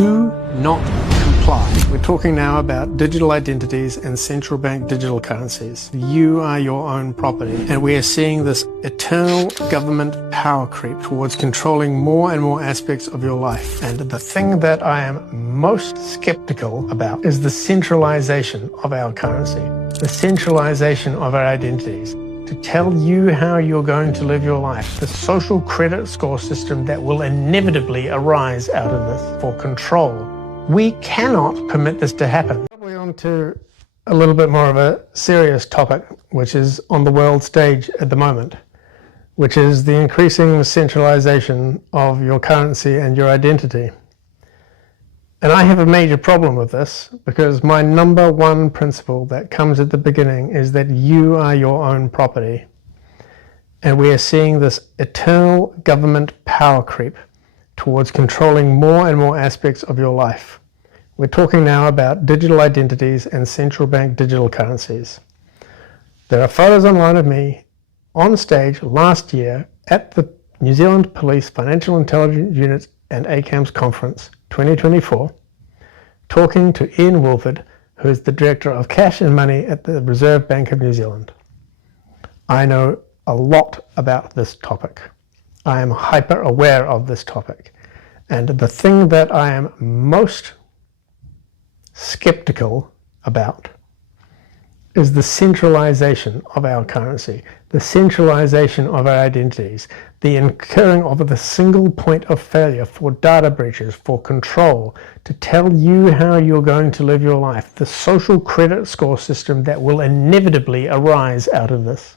Do not comply. We're talking now about digital identities and central bank digital currencies. You are your own property, and we are seeing this eternal government power creep towards controlling more and more aspects of your life. And the thing that I am most skeptical about is the centralization of our currency, the centralization of our identities, to tell you how you're going to live your life, the social credit score system that will inevitably arise out of this for control. We cannot permit this to happen. Probably on to a little bit more of a serious topic, which is on the world stage at the moment, which is the increasing centralization of your currency and your identity. And I have a major problem with this because my number one principle that comes at the beginning is that you are your own property. And we are seeing this eternal government power creep towards controlling more and more aspects of your life. We're talking now about digital identities and central bank digital currencies. There are photos online of me on stage last year at the New Zealand Police Financial Intelligence Unit and ACAMS Conference 2024, talking to Ian Wolford, who is the Director of Cash and Money at the Reserve Bank of New Zealand. I know a lot about this topic. I am hyper aware of this topic. And the thing that I am most skeptical about is the centralization of our currency, the centralization of our identities, the incurring of the single point of failure for data breaches, for control, to tell you how you're going to live your life, the social credit score system that will inevitably arise out of this.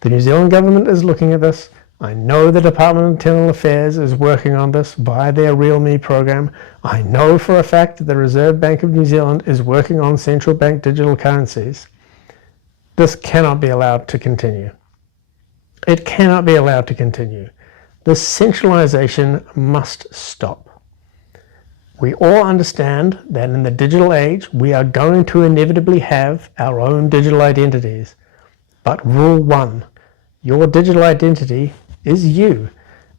The New Zealand government is looking at this. I know the Department of Internal Affairs is working on this via their Real Me program. I know for a fact that the Reserve Bank of New Zealand is working on central bank digital currencies. This cannot be allowed to continue. It cannot be allowed to continue. This centralization must stop. We all understand that in the digital age, we are going to inevitably have our own digital identities. But rule one, your digital identity is you.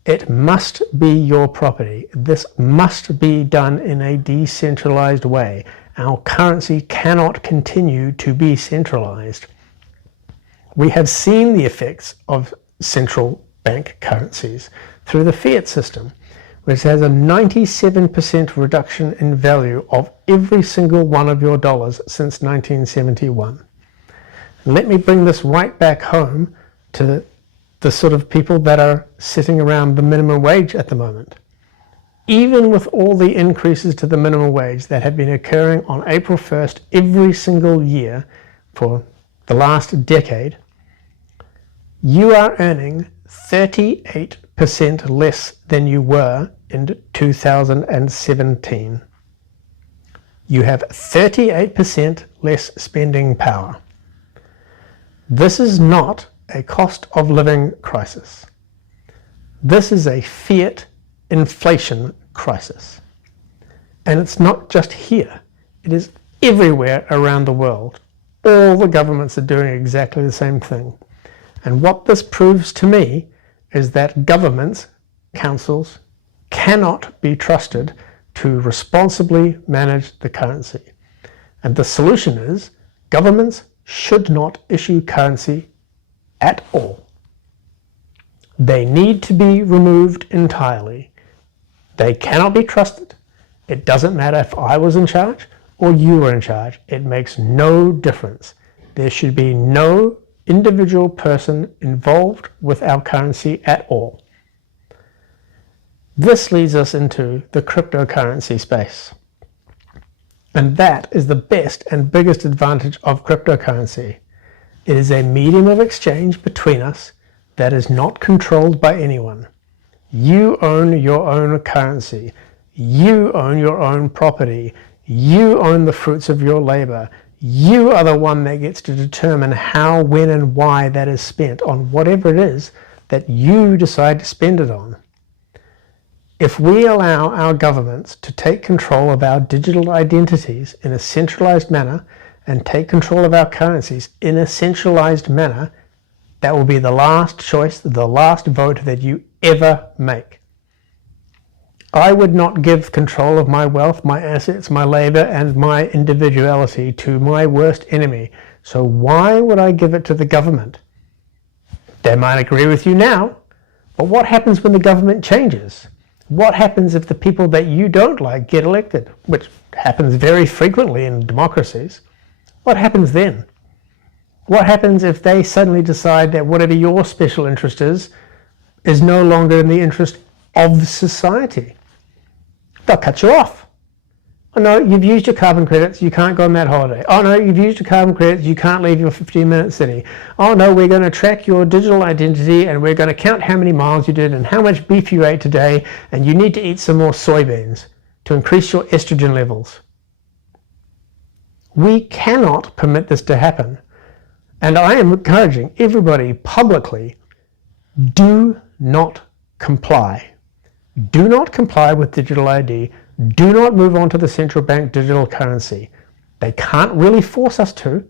It must be your property. This must be done in a decentralized way. Our currency cannot continue to be centralized. We have seen the effects of central bank currencies through the fiat system, which has a 97% reduction in value of every single one of your dollars since 1971. Let me bring this right back home to the sort of people that are sitting around the minimum wage at the moment. Even with all the increases to the minimum wage that have been occurring on April 1st every single year for the last decade, you are earning 38% less than you were in 2017. You have 38% less spending power. This is not a cost of living crisis. This is a fiat inflation crisis. And it's not just here. It is everywhere around the world. All the governments are doing exactly the same thing. And what this proves to me is that governments, councils, cannot be trusted to responsibly manage the currency. And the solution is governments should not issue currency at all. They need to be removed entirely. They cannot be trusted. It doesn't matter if I was in charge or you were in charge. It makes no difference. There should be no individual person involved with our currency at all. This leads us into the cryptocurrency space. And that is the best and biggest advantage of cryptocurrency. It is a medium of exchange between us that is not controlled by anyone. You own your own currency. You own your own property. You own the fruits of your labor. You are the one that gets to determine how, when, and why that is spent on whatever it is that you decide to spend it on. If we allow our governments to take control of our digital identities in a centralized manner and take control of our currencies in a centralized manner, that will be the last choice, the last vote that you ever make. I would not give control of my wealth, my assets, my labor, and my individuality to my worst enemy. So why would I give it to the government? They might agree with you now, but what happens when the government changes? What happens if the people that you don't like get elected, which happens very frequently in democracies? What happens then? What happens if they suddenly decide that whatever your special interest is no longer in the interest of society? They'll cut you off. Oh no, you've used your carbon credits, you can't go on that holiday. Oh no, you've used your carbon credits, you can't leave your 15-minute city. Oh no, we're going to track your digital identity and we're going to count how many miles you did and how much beef you ate today, and you need to eat some more soybeans to increase your estrogen levels. We cannot permit this to happen. And I am encouraging everybody publicly, do not comply. Do not comply with digital ID. Do not move on to the central bank digital currency. They can't really force us to.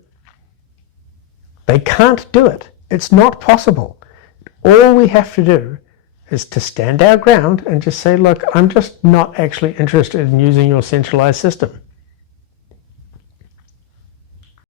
They can't do it. It's not possible. All we have to do is to stand our ground and just say, look, I'm just not actually interested in using your centralized system.